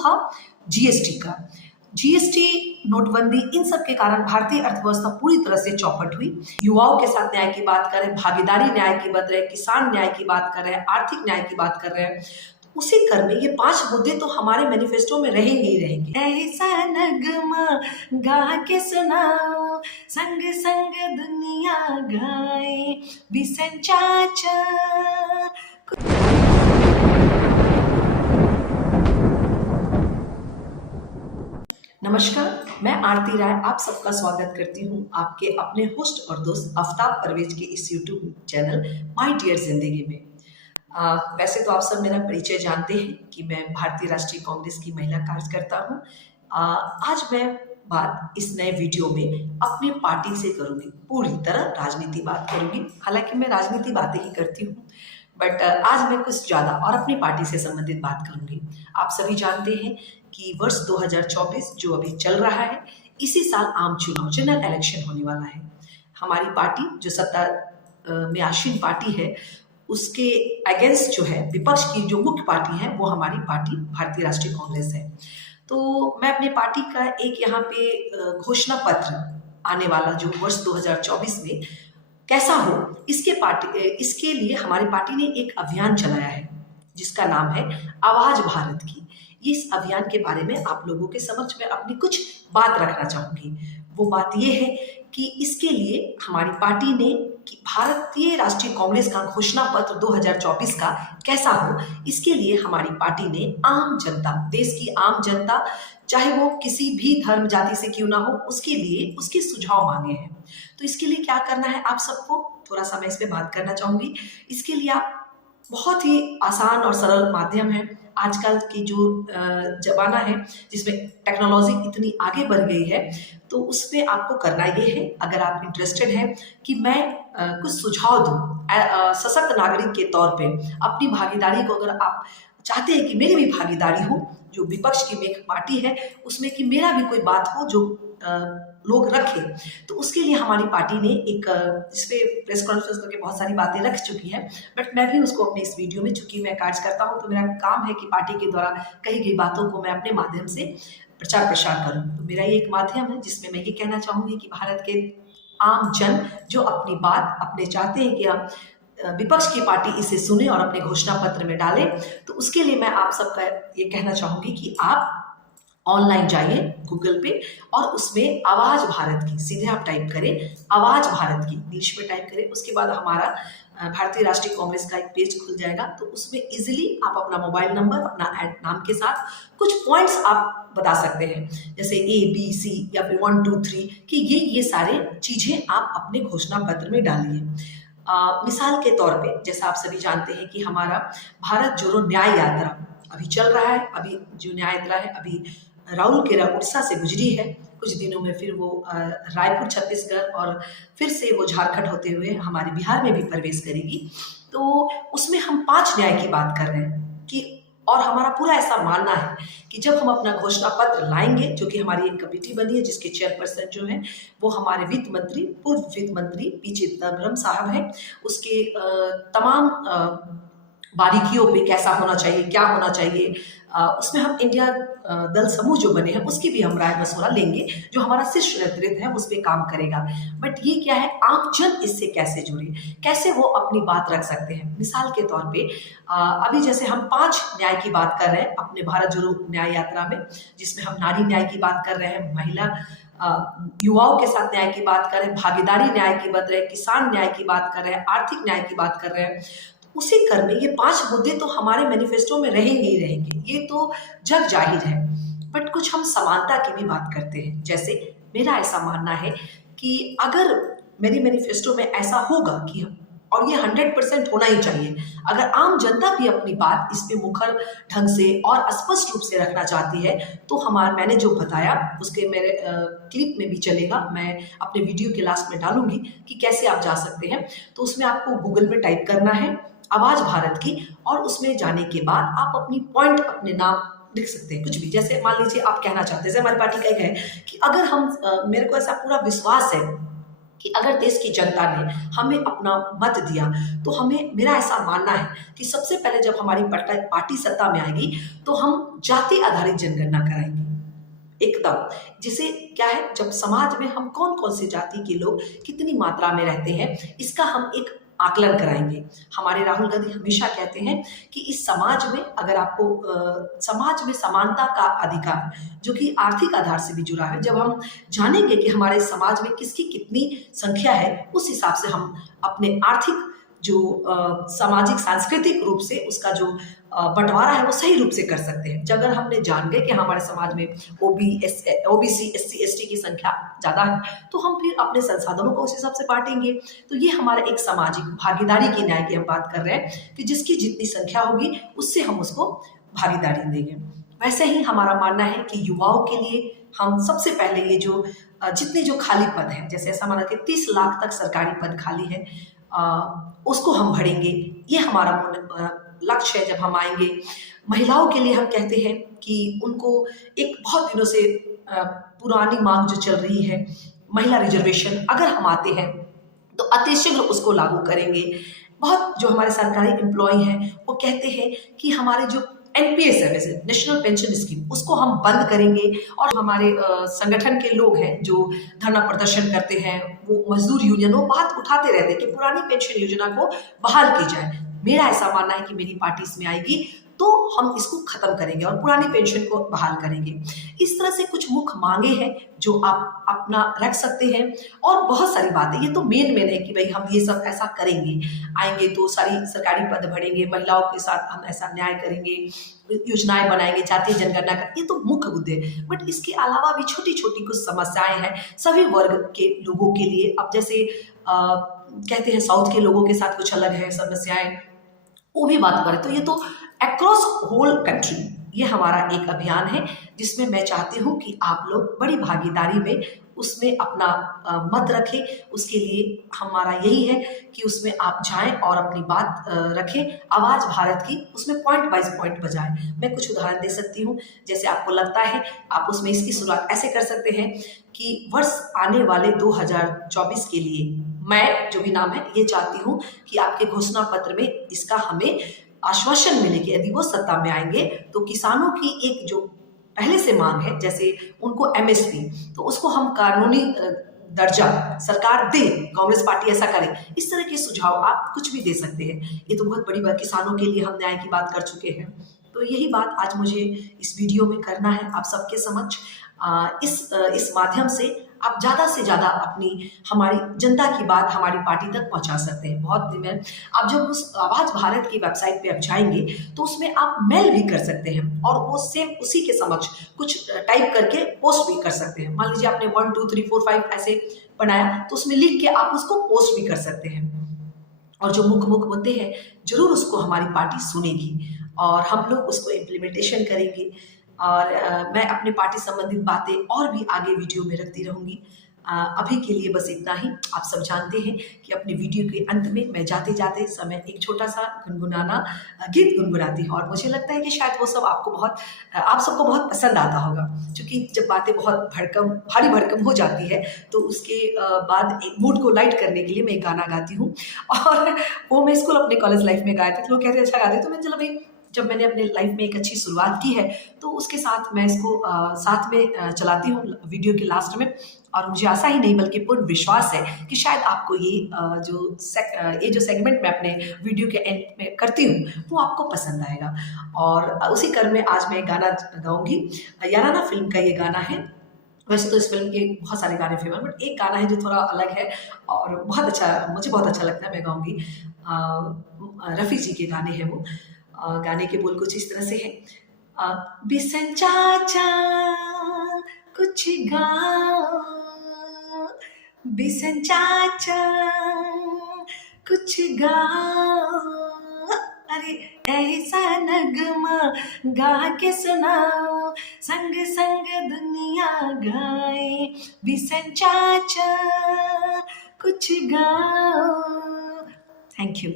था जीएसटी का। जीएसटी, नोटबंदी, इन सब के कारण भारतीय अर्थव्यवस्था पूरी तरह से चौपट हुई। युवाओं के साथ न्याय की बात करें, भागीदारी न्याय की बात करें, किसान न्याय की बात कर रहे हैं, आर्थिक न्याय की बात कर रहे हैं, तो उसी क्रम में ये 5 मुद्दे तो हमारे मैनिफेस्टो में रहेंगे ही रहेंगे। ऐसा नगमा गा के सुनाओ, संग संग दुनिया गाए, बिसन चाचा। नमस्कार, मैं आरती राय आप सबका स्वागत करती हूँ आपके अपने होस्ट और दोस्त आफ्ताब परवेज के इस यूट्यूब चैनल माय डियर जिंदगी में। वैसे तो आप सब मेरा परिचय जानते हैं कि मैं भारतीय राष्ट्रीय कांग्रेस की महिला कार्यकर्ता हूँ। आज मैं बात इस नए वीडियो में अपनी पार्टी से करूँगी, पूरी तरह राजनीति बात करूँगी। हालांकि मैं राजनीति बातें ही करती हूँ, बट आज मैं कुछ ज़्यादा और अपनी पार्टी से संबंधित बात करूँगी। आप सभी जानते हैं कि वर्ष 2024 जो अभी चल रहा है, इसी साल आम चुनाव, जनरल इलेक्शन होने वाला है। हमारी पार्टी जो सत्ता में आसीन पार्टी है, उसके अगेंस्ट जो है विपक्ष की जो मुख्य पार्टी है वो हमारी पार्टी भारतीय राष्ट्रीय कांग्रेस है। तो मैं अपनी पार्टी का एक यहाँ पे घोषणा पत्र आने वाला जो वर्ष 2024 में कैसा हो, इसके लिए हमारी पार्टी ने एक अभियान चलाया है जिसका नाम है आवाज भारत की। इस अभियान के बारे में आप लोगों के समक्ष में अपनी कुछ बात रखना चाहूंगी। वो बात यह है कि इसके लिए हमारी पार्टी ने कि भारतीय राष्ट्रीय कांग्रेस का घोषणा पत्र 2024 का कैसा हो, इसके लिए हमारी पार्टी ने आम जनता, देश की आम जनता, चाहे वो किसी भी धर्म जाति से क्यों ना हो, उसके लिए उसके सुझाव मांगे हैं। तो इसके लिए क्या करना है, आप सबको थोड़ा सा मैं इस पे बात करना चाहूंगी। इसके लिए आप बहुत ही आसान और सरल माध्यम है। आजकल की जो जमाना है जिसमें टेक्नोलॉजी इतनी आगे बढ़ गई है, तो उसमें आपको करना ये है, अगर आप इंटरेस्टेड हैं कि मैं कुछ सुझाव दूं सशक्त नागरिक के तौर पे अपनी भागीदारी को, अगर आप चाहते हैं कि मेरी भी भागीदारी हो, जो विपक्ष की एक पार्टी है उसमें कि मेरा भी कोई बात हो जो लोग रखें, तो उसके लिए हमारी पार्टी ने एक इस पे प्रेस कॉन्फ्रेंस करके बहुत सारी बातें रख चुकी है। बट मैं भी उसको अपने इस वीडियो में, चूंकि मैं कार्य करता हूँ तो मेरा काम है कि पार्टी के द्वारा कही गई बातों को मैं अपने माध्यम से प्रचार प्रसार करूँ। तो मेरा ये एक माध्यम है जिसमें मैं ये कहना चाहूँगी कि भारत के आम जन जो अपनी बात अपने चाहते हैं कि हम विपक्ष की पार्टी इसे सुने और अपने घोषणा पत्र में डाले, तो उसके लिए मैं आप सबका ये कहना चाहूंगी कि आप ऑनलाइन जाइए गूगल पे और उसमें आवाज भारत की सीधे आप टाइप करें, आवाज भारत की इंग्लिश में टाइप करें। उसके बाद हमारा भारतीय राष्ट्रीय कांग्रेस का एक पेज खुल जाएगा, तो उसमें इजीली आप अपना मोबाइल नंबर, अपना नाम के साथ कुछ पॉइंट्स आप बता सकते हैं, जैसे ABC या फिर 1 2 3 कि ये सारे चीजें आप अपने घोषणा पत्र में डालिए। मिसाल के तौर पे, जैसा आप सभी जानते हैं कि हमारा भारत जोड़ो न्याय यात्रा अभी चल रहा है। अभी जो न्याय यात्रा है अभी राउरकेला उड़ीसा से गुजरी है, कुछ दिनों में फिर वो रायपुर छत्तीसगढ़ और फिर से वो झारखंड होते हुए हमारे बिहार में भी प्रवेश करेगी। तो उसमें हम 5 न्याय की बात कर रहे हैं कि, और हमारा पूरा ऐसा मानना है कि जब हम अपना घोषणा पत्र लाएंगे, जो कि हमारी एक कमेटी बनी है जिसके चेयरपर्सन जो है वो हमारे वित्त मंत्री, पूर्व वित्त मंत्री पी चिदम्बरम साहब हैं, उसके तमाम बारीकियों पे कैसा होना चाहिए, क्या होना चाहिए, उसमें हम इंडिया दल समूह जो बने हैं उसकी भी हम राय मशवरा लेंगे, जो हमारा शीर्ष नेतृत्व है उस पर काम करेगा। बट ये क्या है, आम जन इससे कैसे जुड़े, कैसे वो अपनी बात रख सकते हैं। मिसाल के तौर पे अभी जैसे हम 5 न्याय की बात कर रहे हैं अपने भारत जोड़ो न्याय यात्रा में, जिसमें हम नारी न्याय की बात कर रहे हैं, महिला युवाओं के साथ न्याय की बात कर रहे हैं, भागीदारी न्याय की बात कर रहे हैं, किसान न्याय की बात कर रहे हैं, आर्थिक न्याय की बात कर रहे हैं। उसी क्रम में ये 5 मुद्दे तो हमारे मैनिफेस्टो में रहेंगे ही रहेंगे, ये तो जग जाहिर है। बट कुछ हम समानता की भी बात करते हैं। जैसे मेरा ऐसा मानना है कि अगर मेरी मैनिफेस्टो में ऐसा होगा कि, और ये 100% होना ही चाहिए, अगर आम जनता भी अपनी बात इस पे मुखर ढंग से और स्पष्ट रूप से रखना चाहती है, तो मैंने जो बताया उसके मेरे क्लिप में भी चलेगा, मैं अपने वीडियो के लास्ट में डालूंगी कि कैसे आप जा सकते हैं। तो उसमें आपको गूगल में टाइप करना है आवाज भारत की, और उसमें जाने के बाद आप अपनी पॉइंट, अपने नाम लिख सकते हैं, कुछ भी। जैसे मान लीजिए आप कहना चाहते हैं, जैसे हमारी पार्टी का एक है कि अगर हम, मेरे को ऐसा पूरा विश्वास है कि अगर देश की जनता ने हमें अपना मत दिया तो हमें, मेरा ऐसा मानना है कि सबसे पहले जब हमारी पार्टी सत्ता में आएगी तो हम जाति आधारित जनगणना कराएंगे एकदम। जिसे क्या है, जब समाज में हम कौन कौन से जाति के लोग कितनी मात्रा में रहते हैं इसका हम एक आकलन कराएंगे। हमारे राहुल गांधी हमेशा कहते हैं कि इस समाज में अगर आपको समाज में समानता का अधिकार जो कि आर्थिक आधार से भी जुड़ा है, जब हम जानेंगे कि हमारे समाज में किसकी कितनी संख्या है, उस हिसाब से हम अपने आर्थिक जो सामाजिक सांस्कृतिक रूप से उसका जो बंटवारा है वो सही रूप से कर सकते हैं। जब अगर हमने जान गए कि हमारे समाज में ओबीसी एससी एसटी की संख्या ज़्यादा है तो हम फिर अपने संसाधनों को उस हिसाब से बांटेंगे। तो ये हमारा एक सामाजिक भागीदारी की न्याय की हम बात कर रहे हैं कि जिसकी जितनी संख्या होगी उससे हम उसको भागीदारी देंगे। वैसे ही हमारा मानना है कि युवाओं के लिए हम सबसे पहले ये जो जितने जो खाली पद हैं, जैसे ऐसा माना कि 30 लाख तक सरकारी पद खाली है, उसको हम भरेंगे। ये हमारा लक्ष्य है। जब हम आएंगे महिलाओं के लिए हम कहते हैं कि उनको एक बहुत दिनों से पुरानी मांग जो चल रही है महिला रिजर्वेशन, अगर हम आते हैं तो अतिशीघ्र उसको लागू करेंगे। बहुत जो हमारे सरकारी एम्प्लॉय हैं वो कहते हैं कि हमारे जो एनपीएस है, वैसे नेशनल पेंशन स्कीम, उसको हम बंद करेंगे। और हमारे संगठन के लोग हैं जो धरना प्रदर्शन करते हैं, वो मजदूर यूनियन, वो बात उठाते रहते हैं कि पुरानी पेंशन योजना को बहाल की जाए। मेरा ऐसा मानना है कि मेरी पार्टी इसमें आएगी तो हम इसको खत्म करेंगे और पुरानी पेंशन को बहाल करेंगे। इस तरह से कुछ मुख्य मांगे हैं जो आप अपना रख सकते हैं। और बहुत सारी बातें, ये तो मेन है कि भाई हम ये सब ऐसा करेंगे, आएंगे तो सारी सरकारी पद भरेंगे, महिलाओं के साथ हम ऐसा न्याय करेंगे, योजनाएं बनाएंगे, जातीय जनगणना का, ये तो मुख्य मुद्दे। बट इसके अलावा भी छोटी छोटी कुछ समस्याएं हैं सभी वर्ग के लोगों के लिए। अब जैसे कहते हैं साउथ के लोगों के साथ कुछ अलग है समस्याएं, वो भी बात करें तो ये तो अक्रॉस होल कंट्री ये हमारा एक अभियान है जिसमें मैं चाहती हूँ कि आप लोग बड़ी भागीदारी में उसमें अपना मत रखें। उसके लिए हमारा यही है कि उसमें आप जाएं और अपनी बात रखें, आवाज़ भारत की, उसमें पॉइंट वाइज पॉइंट बजाएं। मैं कुछ उदाहरण दे सकती हूँ। जैसे आपको लगता है आप उसमें इसकी शुरुआत ऐसे कर सकते हैं कि वर्ष आने वाले 2024 के लिए मैं, जो भी नाम है, ये चाहती हूँ कि आपके घोषणा पत्र में इसका हमें आश्वासन मिले कि यदि वो सत्ता में आएंगे तो किसानों की एक जो पहले से मांग है, जैसे उनको एमएसपी, तो उसको हम कानूनी दर्जा सरकार दे, कांग्रेस पार्टी ऐसा करे। इस तरह के सुझाव आप कुछ भी दे सकते हैं। ये तो बहुत बड़ी बात, किसानों के लिए हम न्याय की बात कर चुके हैं। तो यही बात आज मुझे इस वीडियो में करना है आप सबके समक्ष। इस माध्यम से आप ज़्यादा से ज़्यादा अपनी, हमारी जनता की बात हमारी पार्टी तक पहुंचा सकते हैं। बहुत दिन में आप जब उस आवाज़ भारत की वेबसाइट पे आप जाएंगे तो उसमें आप मेल भी कर सकते हैं और वो सेम उसी के समक्ष कुछ टाइप करके पोस्ट भी कर सकते हैं। मान लीजिए आपने 1 2 3 4 5 ऐसे बनाया तो उसमें लिख के आप उसको पोस्ट भी कर सकते हैं। और जो मुख्य मुख्य मुद्दे हैं जरूर उसको हमारी पार्टी सुनेगी और हम लोग उसको इम्प्लीमेंटेशन करेंगे। और मैं अपनी पार्टी संबंधित बातें और भी आगे वीडियो में रखती रहूँगी। अभी के लिए बस इतना ही। आप सब जानते हैं कि अपने वीडियो के अंत में मैं जाते जाते समय एक छोटा सा गुनगुनाना गीत गुनगुनाती हूँ और मुझे लगता है कि शायद वो सब आपको आप सबको बहुत पसंद आता होगा। क्योंकि जब बातें बहुत भारी भड़कम हो जाती है तो उसके बाद एक मूड को लाइट करने के लिए मैं एक गाना गाती हूँ। और वो मैं स्कूल अपने कॉलेज लाइफ में गाए थे तो लोग कहते अच्छा गाते, तो मैं चलो भाई जब मैंने अपने लाइफ में एक अच्छी शुरुआत की है तो उसके साथ मैं इसको साथ में चलाती हूँ वीडियो के लास्ट में। और मुझे आशा ही नहीं बल्कि पूर्ण विश्वास है कि शायद आपको ये जो सेगमेंट मैं अपने वीडियो के एंड में करती हूँ वो आपको पसंद आएगा। और उसी क्रम में आज मैं गाना गाऊंगी। याराना फिल्म का ये गाना है। वैसे तो इस फिल्म के बहुत सारे गाने फेमस, बट एक गाना है जो थोड़ा अलग है और बहुत अच्छा, मुझे बहुत अच्छा लगता है, मैं गाऊंगी। रफ़ी जी के गाने हैं वो। गाने के बोल कुछ इस तरह से है। बिसन चाचा कुछ गाओ, बिसन चाचा कुछ गाओ, अरे ऐसा नगमा गा के सुनाओ, संग संग दुनिया गाए, बिसन चाचा कुछ गाओ। Thank you.